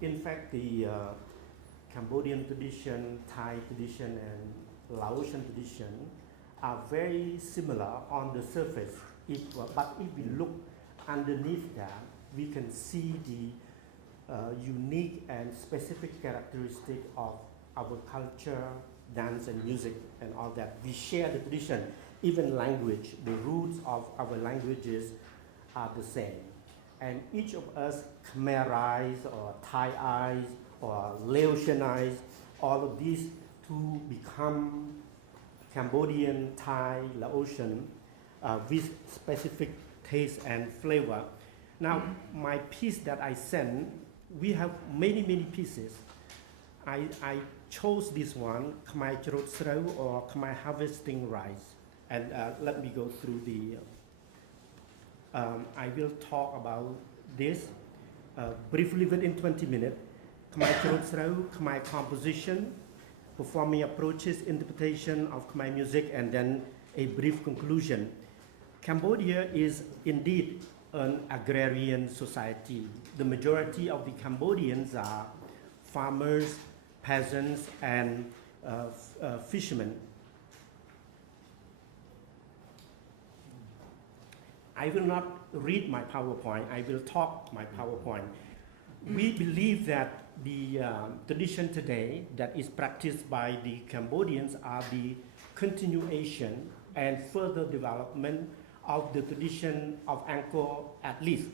In fact, the Cambodian tradition, Thai tradition, and Laotian tradition are very similar on the surface. But if we look underneath that, we can see the unique and specific characteristic of our culture, dance and music and all that. We share the tradition, even language. The roots of our languages are the same. And each of us Khmerize or Thaiize or Laotianize all of these to become Cambodian, Thai, Laotian with specific taste and flavor. Now, my piece that I sent, we have many pieces. I chose this one, Khmer Chorot Srau or Khmer Harvesting Rice. And let me go through the, I will talk about this briefly within 20 minutes. Khmer Chorot Srau, Khmer composition, performing approaches, interpretation of Khmer music, and then a brief conclusion. Cambodia is indeed an agrarian society. The majority of the Cambodians are farmers, peasants, and fishermen. I will not read my PowerPoint, I will talk my PowerPoint. We believe that the tradition today that is practiced by the Cambodians are the continuation and further development of the tradition of Angkor at least.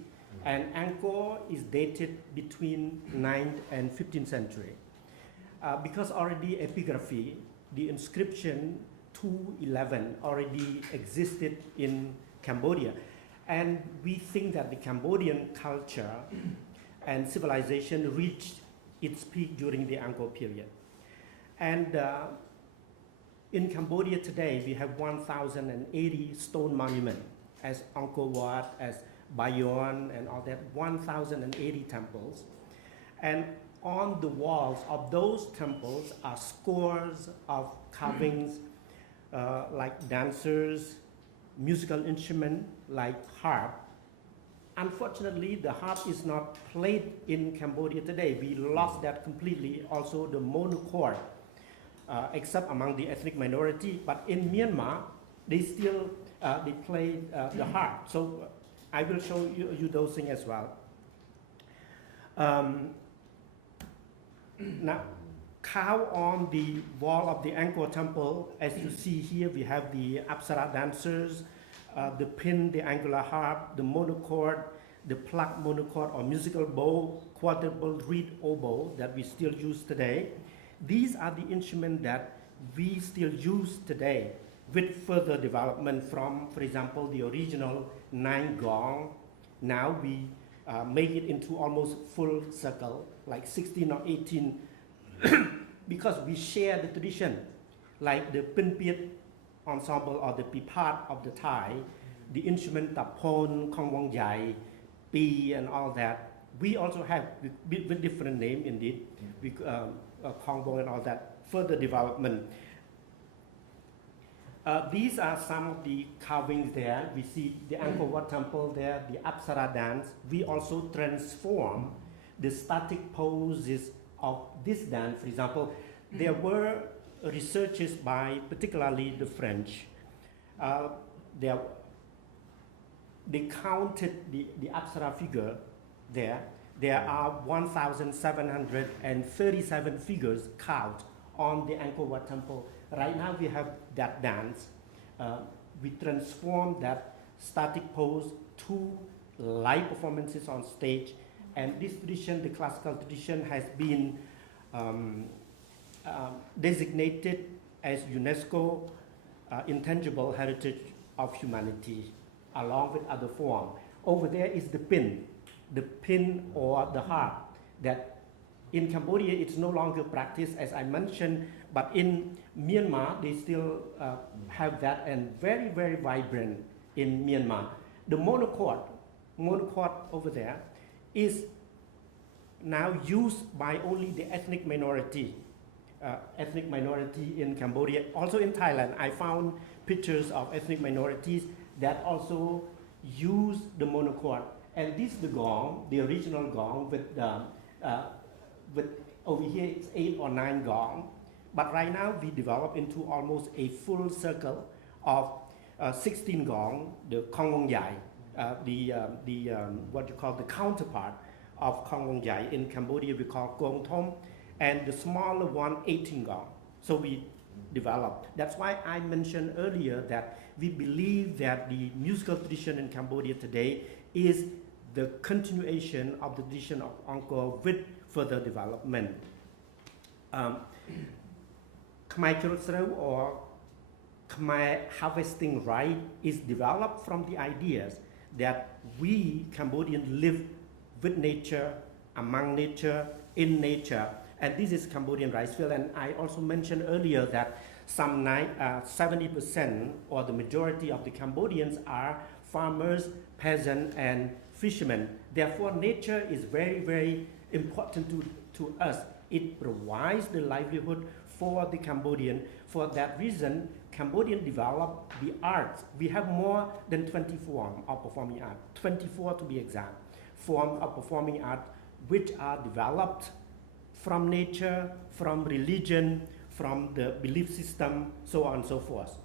And Angkor is dated between 9th and 15th century. Because already epigraphy, the inscription 211 already existed in Cambodia. And we think that the Cambodian culture and civilization reached its peak during the Angkor period. And in Cambodia today, we have 1,080 stone monuments, as Angkor Wat, as Bayon, and all that, 1,080 temples. And on the walls of those temples are scores of carvings like dancers, musical instrument like harp. Unfortunately, the harp is not played in Cambodia today. We lost that completely. Also the monochord, except among the ethnic minority. But in Myanmar, they still they play the harp. So I will show you those things as well. Now, carved on the wall of the Angkor temple, as you see here, we have the Apsara dancers, the pin, the angular harp, the monochord, the plucked monochord or musical bow, quadruple reed oboe that we still use today. These are the instruments that we still use today with further development from, for example, the original 9 gong. Now we make it into almost full circle, like 16 or 18, because we share the tradition, like the Pinpiet ensemble or the Pipat of the Thai, the instrument Tapon, Khong Wong Yai, Pi, and all that. We also have, with different name indeed, Khong Wong and all that, further development. These are some of the carvings there. We see the Angkor Wat temple there, the Apsara dance. We also transform the static poses of this dance. For example, there were researches by particularly the French. They counted the Apsara figure there. There are 1,737 figures carved on the Angkor Wat temple. Right now we have that dance. We transform that static pose to live performances on stage. And this tradition, the classical tradition, has been designated as UNESCO Intangible Heritage of Humanity, along with other forms. Over there is the pin or the harp that in Cambodia it's no longer practiced, as I mentioned, but in Myanmar they still have that, and very, very vibrant in Myanmar. The monochord over there is now used by only the ethnic minority in Cambodia. Also in Thailand, I found pictures of ethnic minorities that also use the monochord. And this is the gong, the original gong with over here it's 8 or 9 gong. But right now we develop into almost a full circle of 16 gong, the Kong Wong Yai, what you call the counterpart of Kong Wong Yai. In Cambodia we call Gong Thom, and the smaller one 18 gong. So we developed. That's why I mentioned earlier that we believe that the musical tradition in Cambodia today is the continuation of the tradition of Angkor with further development. Khmer Chorot or Khmer harvesting rite is developed from the ideas that we Cambodians live with nature, among nature, in nature, and this is Cambodian rice field. And I also mentioned earlier that some 70% or the majority of the Cambodians are farmers, peasants, and fishermen. Therefore, nature is very, very important to us. It provides the livelihood for the Cambodian. For that reason, Cambodian developed the arts. We have more than 20 forms of performing art, 24 to be exact, forms of performing art which are developed from nature, from religion, from the belief system, so on and so forth.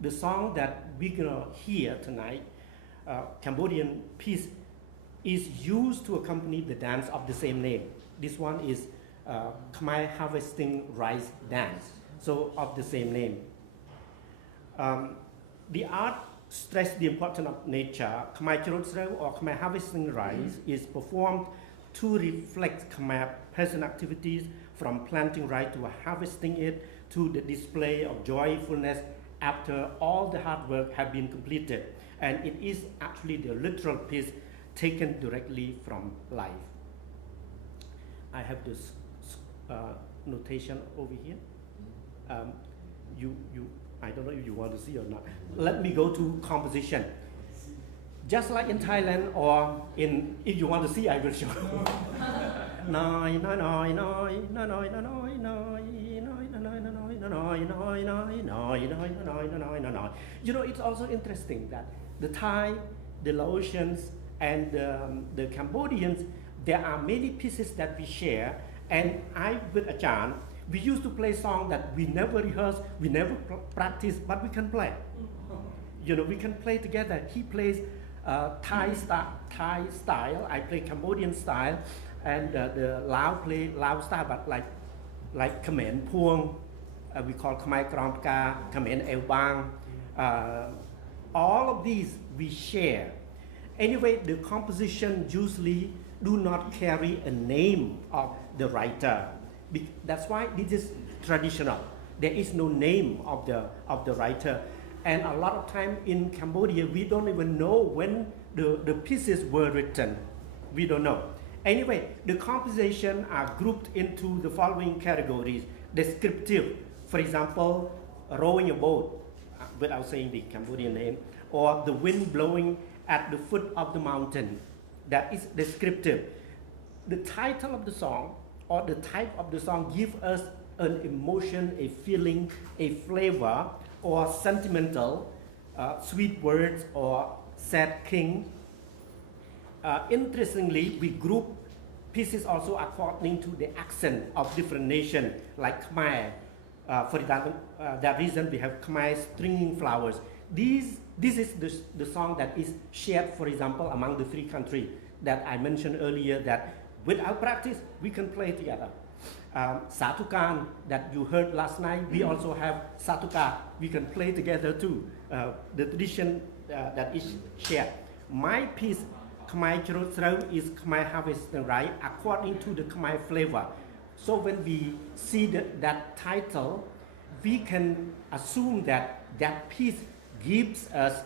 The song that we're gonna hear tonight, Cambodian piece, is used to accompany the dance of the same name. This one is Khmer harvesting rice dance, so of the same name. The art stress the importance of nature. Khmer Chorot or Khmer harvesting rice is performed to reflect Khmer peasant activities, from planting rice to harvesting it, to the display of joyfulness after all the hard work have been completed. And it is actually the literal piece taken directly from life. I have this notation over here. I don't know if you want to see or not. Let me go to composition. Just like in Thailand, or if you want to see, I will show. You know, it's also interesting that the Thai, the Laotians, and the Cambodians, there are many pieces that we share. And I, with Achan, we used to play songs that we never rehearse, we never practice, but we can play. You know, we can play together. He plays Thai style, I play Cambodian style, and the Lao play Lao style, but like Khmer Phuong, we call Khmer Kromka, Khmer El Bang. All of these we share. Anyway, the composition usually do not carry a name of the writer. That's why this is traditional. There is no name of the writer. And a lot of time in Cambodia, we don't even know when the pieces were written. We don't know. Anyway, the compositions are grouped into the following categories. Descriptive, for example, rowing a boat, without saying the Cambodian name, or the wind blowing at the foot of the mountain. That is descriptive. The title of the song or the type of the song gives us an emotion, a feeling, a flavor, or sentimental, sweet words, or sad king. Interestingly, we group pieces also according to the accent of different nations, like Khmer. For that reason, we have Khmer stringing flowers. This is the song that is shared, for example, among the three countries that I mentioned earlier, that without practice, we can play together. Satukan that you heard last night, we also have Satuka. We can play together too. The tradition that is shared. My piece, Khmer Chorot, is Khmer harvesting rice according to the Khmer flavor. So when we see that title, we can assume that that piece gives us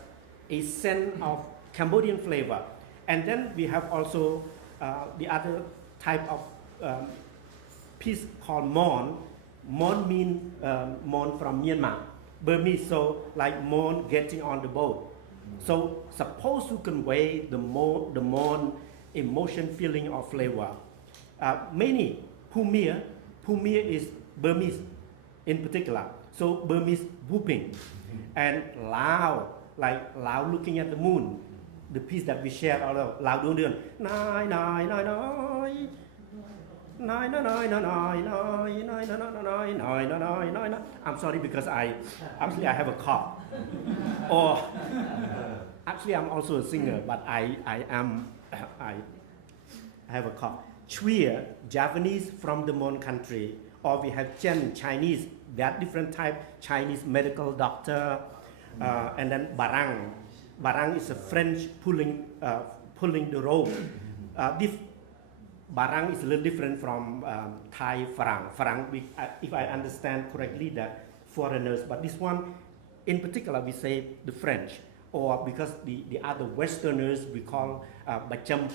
a sense of Cambodian flavor. And then we have also the other type of piece called Mon. Mon means Mon from Myanmar, Burmese, so like Mon getting on the boat. So supposed to convey the Mon emotion, feeling, or flavor. Many, Pumir is Burmese in particular, so Burmese whooping. And Lao, like Lao looking at the moon. the piece that we shared all of Lao Duong Duong. Nai nai nai nai. Nai nai nai nai nai nai nai nai nai nai nai nai. I'm sorry because I have a cough. Or actually I'm also a singer, but I have a cough. Chue, Japanese from the Mon country, or we have Chen, Chinese, that different type, Chinese medical doctor, and then Barang. Barang is a French pulling the rope. Barang is a little different from Thai Farang. Farang, if I understand correctly, that foreigners, but this one, in particular, we say the French, or because the other Westerners we call Bacham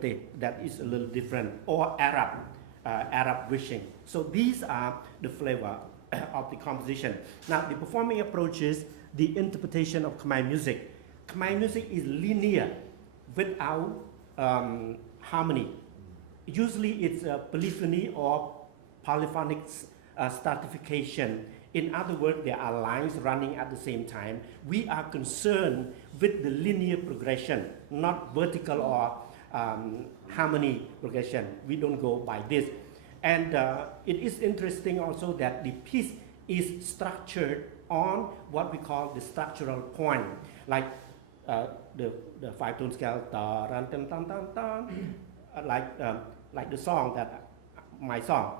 Pate, that is a little different, or Arab wishing. So these are the flavor of the composition. Now the performing approaches the interpretation of Khmer music. Khmer music is linear without harmony. Usually it's a polyphony or polyphonic stratification. In other words, there are lines running at the same time. We are concerned with the linear progression, not vertical or harmony progression. We don't go by this. And it is interesting also that the piece is structured on what we call the structural point, like the 5-tone scale, like the song that my song.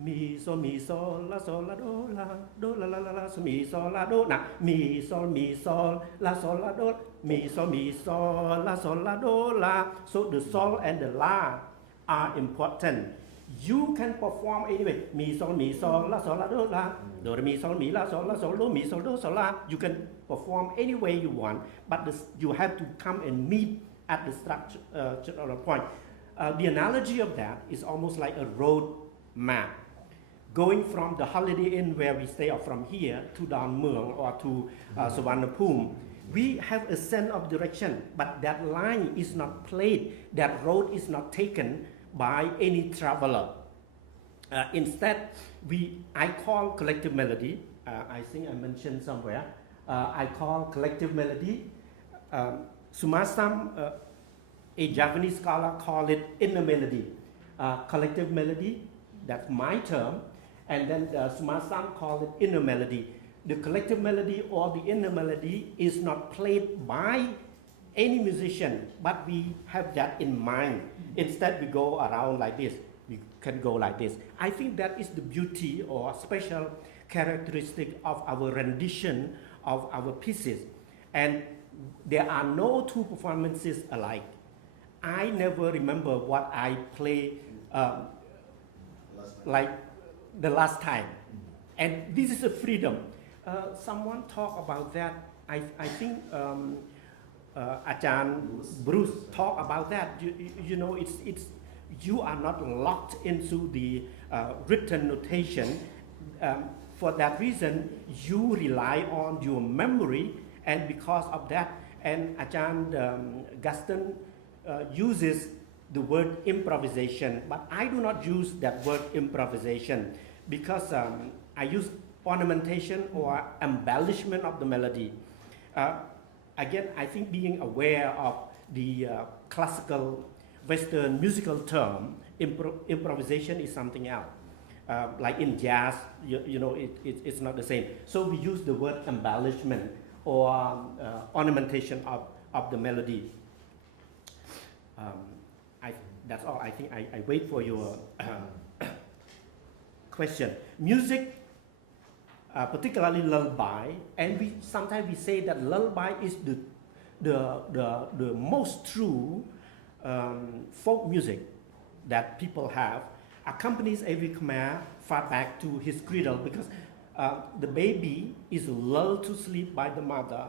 Mi sol la do la so mi sol la do na mi sol la do mi sol la do la. So the sol and the la are important. You can perform anyway. Mi sol la do la do re mi sol la do mi sol do sol la. You can perform any way you want, but you have to come and meet at the structural point. The analogy of that is almost like a road map. Going from the Holiday Inn where we stay, or from here to Don Mueang or to Suvarnabhumi, we have a sense of direction, but that line is not played, that road is not taken by any traveler. Instead, I call collective melody, I think I mentioned somewhere, I call collective melody, Sumasam, a Japanese scholar, call it inner melody. Collective melody, that's my term, and then Sumasam called it inner melody. The collective melody or the inner melody is not played by any musician, but we have that in mind. Instead, we go around like this. We can go like this. I think that is the beauty or special characteristic of our rendition of our pieces. And there are no two performances alike. I never remember what I play like the last time. And this is a freedom. Someone talked about that. I think Ajahn Bruce talked about that. You know, you are not locked into the written notation. For that reason, you rely on your memory, and because of that, and Ajahn Gaston uses the word improvisation, but I do not use that word improvisation because I use ornamentation or embellishment of the melody. Again, I think being aware of the classical Western musical term, improvisation is something else. Like in jazz, you know, it's not the same. So we use the word embellishment or ornamentation of the melody. That's all. I think I wait for your question. Music, particularly lullaby, and sometimes we say that lullaby is the most true folk music that people have, accompanies every Khmer far back to his cradle, because the baby is lulled to sleep by the mother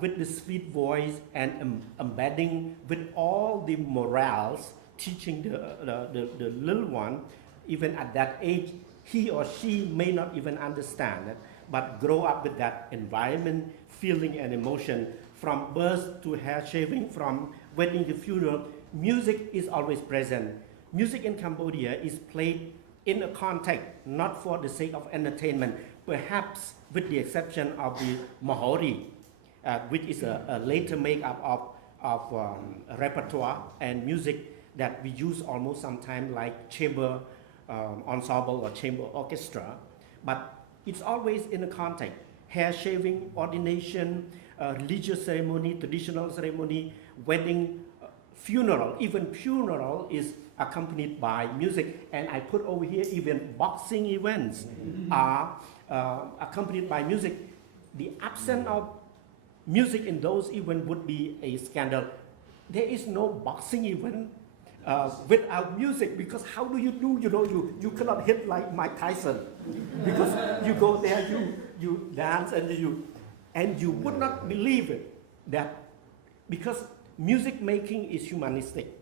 with the sweet voice and embedding with all the morals, teaching the little one. Even at that age, he or she may not even understand it, but grow up with that environment, feeling and emotion. From birth to hair shaving, from wedding to funeral, music is always present. Music in Cambodia is played in a context, not for the sake of entertainment, perhaps with the exception of the Mahori. which is a later makeup of repertoire and music that we use almost sometimes like chamber ensemble or chamber orchestra, but it's always in a context. Hair shaving, ordination, religious ceremony, traditional ceremony, wedding, funeral. Even funeral is accompanied by music. And I put over here even boxing events are accompanied by music. The absence of music in those events would be a scandal. There is no boxing event without music, because how do you do, you cannot hit like Mike Tyson, because you go there, you dance and you would not believe it, that because music making is humanistic.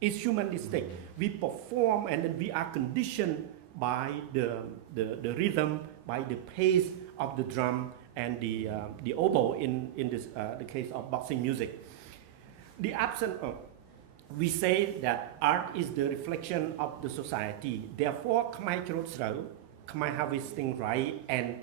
It's humanistic. We perform and then we are conditioned by the rhythm, by the pace of the drum and the oboe in this, the case of boxing music. The absence of, we say that art is the reflection of the society. Therefore, Khmer Chorotro, Khmer Harvesting Right, and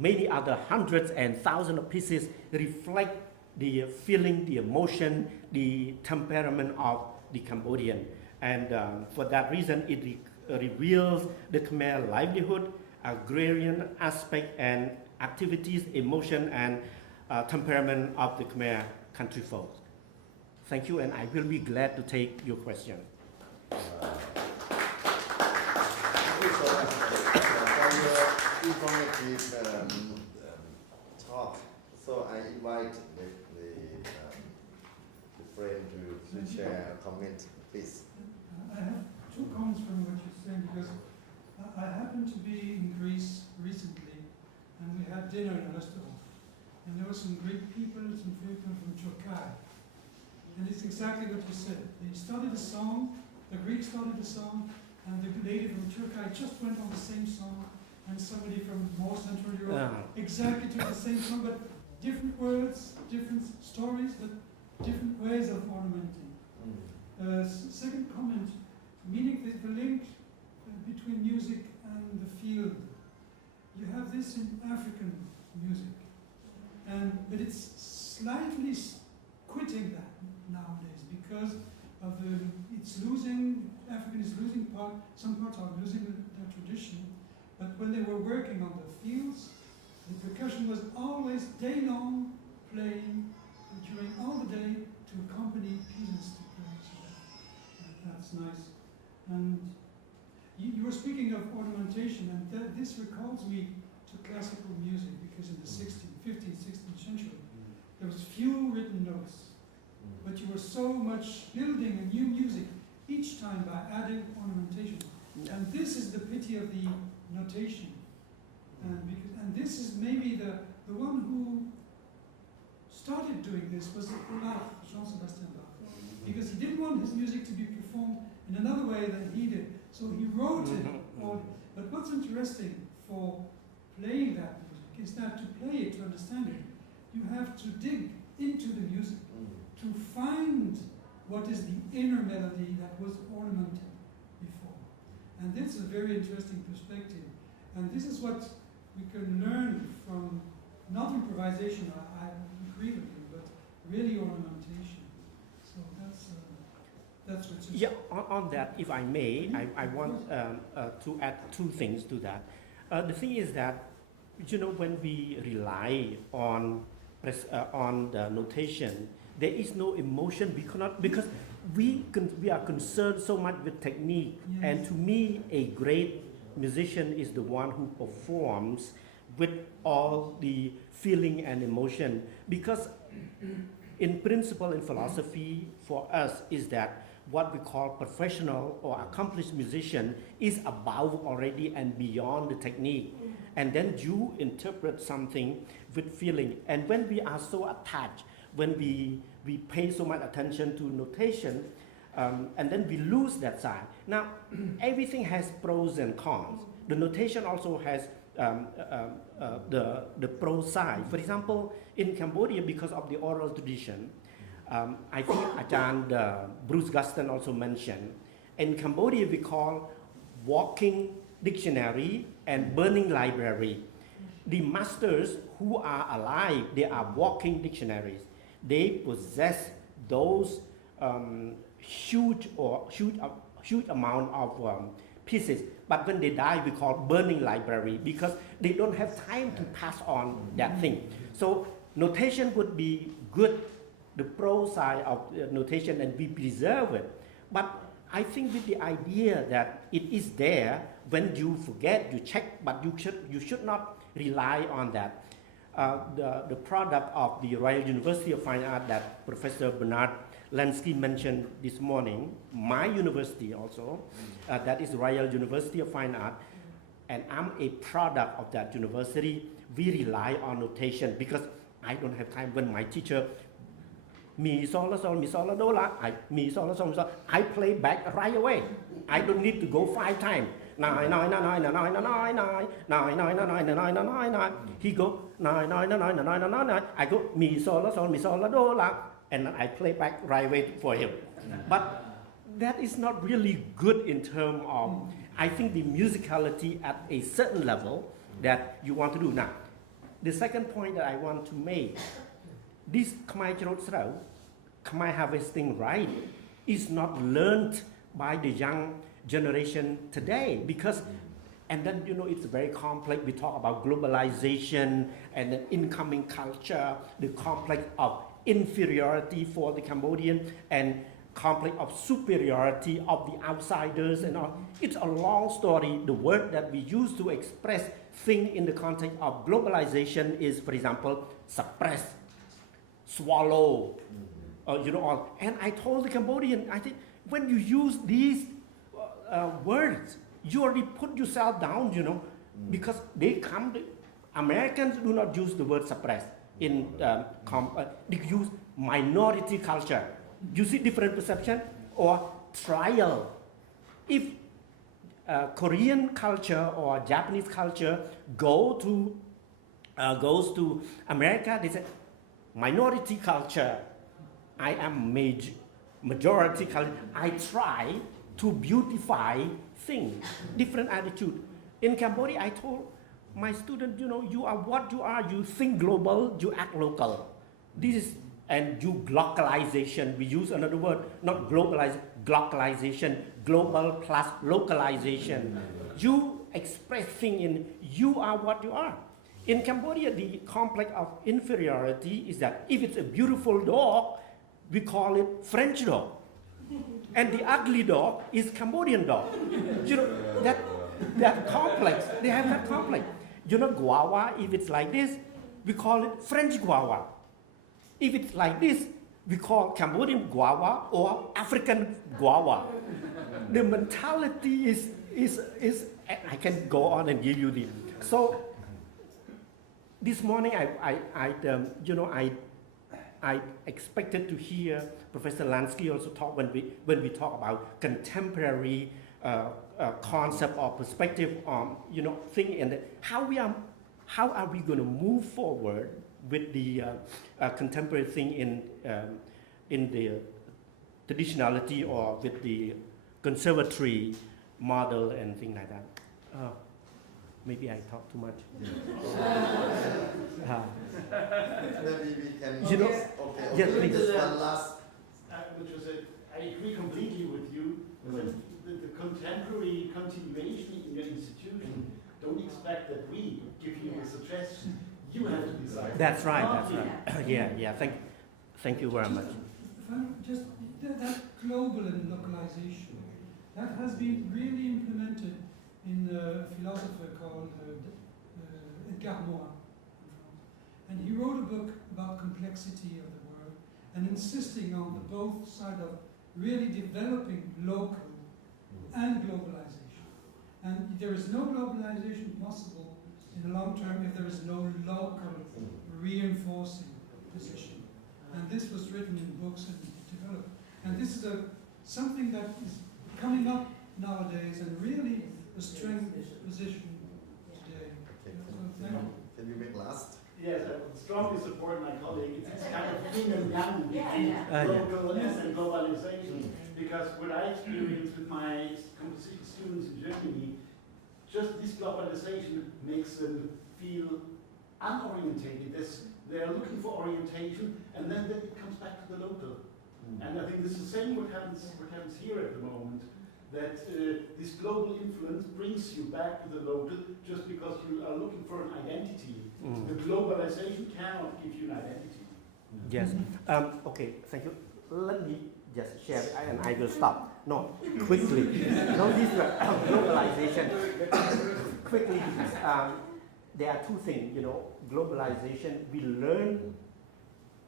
many other hundreds and thousands of pieces reflect the feeling, the emotion, the temperament of the Cambodian. And for that reason, it reveals the Khmer livelihood, agrarian aspect and activities, emotion and temperament of the Khmer country folk. Thank you, and I will be glad to take your question. Thank you so much for your informative talk. So I invite the friend to share a comment, please. I have two comments from what you're saying, because I happened to be in Greece recently, and we had dinner in a restaurant, and there were some Greek people, some people from Turkey. And it's exactly what you said. They started a song, the Greeks started a song, and the lady from Turkey just went on the same song, and somebody from more Central Europe exactly took the same song, but different words, different stories, but different ways of ornamenting. Second comment, meaning the link between music and the field. You have this in African music, but it's slightly quitting that nowadays because of it's losing, African is losing some parts are losing their tradition, but when they were working on the fields, the percussion was always day long playing during all the day to accompany peasants to play. So that's nice. And you were speaking of ornamentation, and this recalls me to classical music, because in the 15th, 16th century, there was few written notes. But you were so much building a new music each time by adding ornamentation. And this is the pity of the notation. And this is maybe the one who started doing this was Bach, Jean-Sébastien Bach. Because he didn't want his music to be performed in another way than he did. So he wrote it. But what's interesting for playing that music is that to play it, to understand it, you have to dig into the music to find what is the inner melody that was ornamented before. And this is a very interesting perspective. And this is what we can learn from, not improvisation, I agree with you, but really ornamentation. So that's what's Yeah, on that, if I may, I want to add two things to that. The thing is that, when we rely on the notation, there is no emotion. We cannot, because we are concerned so much with technique. Yes. And to me, a great musician is the one who performs with all the feeling and emotion. Because in principle, in philosophy, for us, is that what we call professional or accomplished musician is above already and beyond the technique. And then you interpret something with feeling. And when we are so attached, when we pay so much attention to notation, and then we lose that side. Now, everything has pros and cons. The notation also has the pro side. For example, in Cambodia, because of the oral tradition, I think Ajahn Bruce Guston also mentioned, in Cambodia we call walking dictionary and burning library. The masters who are alive, they are walking dictionaries. They possess those huge amount of pieces. But when they die, we call burning library because they don't have time to pass on that thing. So notation would be good, the pro side of notation, and we preserve it. But I think with the idea that it is there, when you forget, you check, but you should not rely on that. The product of the Royal University of Fine Art that Professor Bernard Lansky mentioned this morning, my university also, that is Royal University of Fine Art, and I'm a product of that university. We rely on notation because I don't have time. When my teacher, mi sol la sol mi sol la do la, mi sol la sol mi sol, I play back right away. I don't need to go 5 times. Nine, nine, nine, nine, nine, nine, nine, nine, nine, nine, nine, nine, nine, nine. He go nine, nine, nine, nine, nine, nine, nine. I go mi sol la do la, and I play back right away for him. But that is not really good in terms of, I think, the musicality at a certain level that you want to do. Now, the second point that I want to make, this Khmer Chorot Srau, Khmer harvesting right, is not learned by the young generation today because, and then it's very complex. We talk about globalization and the incoming culture, the complex of inferiority for the Cambodian and complex of superiority of the outsiders and all. It's a long story. The word that we use to express things in the context of globalization is, for example, suppress, swallow, all. And I told the Cambodian, I think, when you use these words, you already put yourself down, because they come, Americans do not use the word suppress. They use minority culture. You see different perception or trial. If Korean culture or Japanese culture goes to America, they say minority culture. I am majority culture. I try to beautify things, different attitude. In Cambodia, I told my students, you are what you are. You think global, you act local. This is, and you globalization. We use another word, not globalize, globalization, global plus localization. You express things in, you are what you are. In Cambodia, the complex of inferiority is that if it's a beautiful dog, we call it French dog. And the ugly dog is Cambodian dog. That complex, they have that complex. Guava, if it's like this, we call it French guava. If it's like this, we call Cambodian guava or African guava. The mentality is I can go on and give you the. So this morning I expected to hear Professor Lansky also talk when we talk about contemporary concept or perspective on thing, and how are we going to move forward with the contemporary thing in the traditionality or with the conservatory model and things like that. Maybe I talk too much. Maybe we can. Yes, please. Just one last. Which was I agree completely with you. The contemporary continuation in your institution, don't expect that we give you a suggestion. You have to decide. That's right. Yeah. Thank you very much. Just that global and localization, that has been really implemented in a philosopher called Edgar Morin in France. And he wrote a book about complexity of the world and insisting on the both side of really developing local and globalization. And there is no globalization possible in the long term if there is no local reinforcing position. And this was written in books and developed. And this is something that is coming up nowadays and really a strength position today. So Can we make last? Yes, I would strongly support my colleague. It's kind of yin and yang between localness and globalization. Because what I experienced with my students in Germany, just this globalization makes them feel unorientated. They're looking for orientation, and then it comes back to the local. And I think this is the same what happens here at the moment, that this global influence brings you back to the local just because you are looking for an identity. The globalization cannot give you an identity. Yes. Okay, thank you. Let me just share, and I will stop. No, quickly. No, this globalization. Quickly, because there are two things, you know, globalization, we learn,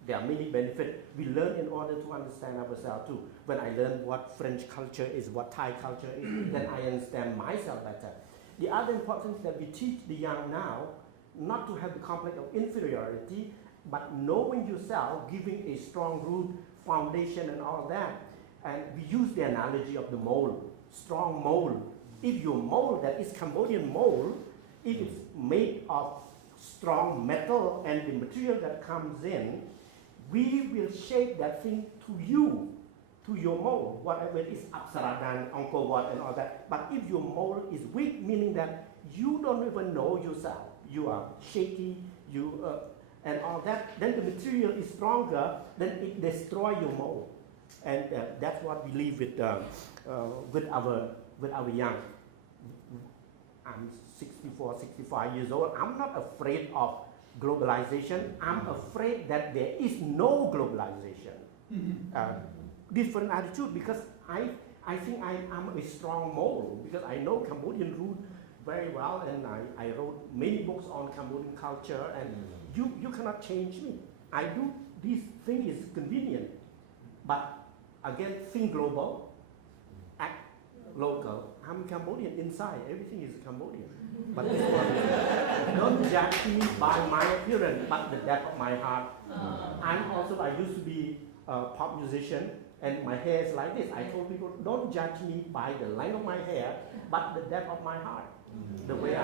there are many benefits. We learn in order to understand ourselves too. When I learn what French culture is, what Thai culture is, then I understand myself better. The other important thing that we teach the young now, not to have the complex of inferiority, but knowing yourself, giving a strong root, foundation and all that. And we use the analogy of the mold, strong mold. If your mold, that is Cambodian mold, if it's made of strong metal and the material that comes in, we will shape that thing to you, to your mold, whatever it is, Apsaradan, Angkor Wat and all that. But if your mold is weak, meaning that you don't even know yourself, you are shaky, and all that, then the material is stronger, then it destroys your mold. And that's what we live with our young. I'm 64, 65 years old. I'm not afraid of globalization. I'm afraid that there is no globalization. Different attitude, because I think I'm a strong mold, because I know Cambodian root very well, and I wrote many books on Cambodian culture, and you cannot change me. I do this thing is convenient, but again, think global, act local. I'm Cambodian inside, everything is Cambodian. But this one, don't judge me by my appearance, but the depth of my heart. I used to be a pop musician, and my hair is like this. I told people, don't judge me by the length of my hair, but the depth of my heart. The way